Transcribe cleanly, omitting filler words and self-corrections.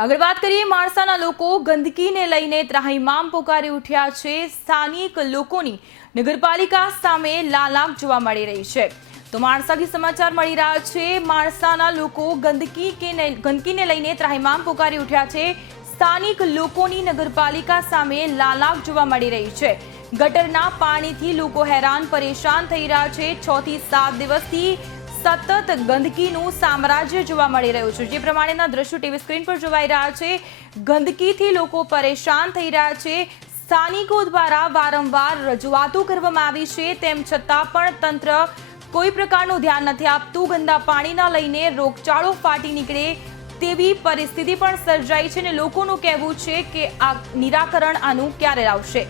આગળ વાત કરીએ, માણસાના લોકો ગંદકીને લઈને ત્રાહિમામ પોકારી ઉઠ્યા છે। સ્થાનિક લોકોની નગરપાલિકા સામે લાલાક જોવા મળી રહી છે। તો માણસાથી સમાચાર મળી રહ્યા છે। માણસાના લોકો ગંદકીને લઈને ત્રાહિમામ પોકારી ઉઠ્યા છે। સ્થાનિક લોકોની નગરપાલિકા સામે લાલાક જોવા મળી રહી છે। ગટરના પાણીથી લોકો હેરાન પરેશાન થઈ રહ્યા છે। 6 થી 7 દિવસથી સતત ગંદકીનું સામ્રાજ્ય જોવા મળી રહ્યું છે। જે પ્રમાણેના દ્રશ્યો ટીવી સ્ક્રીન પર જોવાઈ રહ્યા છે। ગંદકીથી લોકો પરેશાન થઈ રહ્યા છે। સ્થાનિકો દ્વારા વારંવાર રજૂઆતો કરવામાં આવી છે, તેમ છતાં પણ તંત્ર કોઈ પ્રકારનું ધ્યાન નથી આપતું। ગંદા પાણીના લઈને રોગચાળો ફાટી નીકળે તેવી પરિસ્થિતિ પણ સર્જાઈ છે અને લોકોનું કહેવું છે કે આ નિરાકરણ આનું ક્યારે આવશે।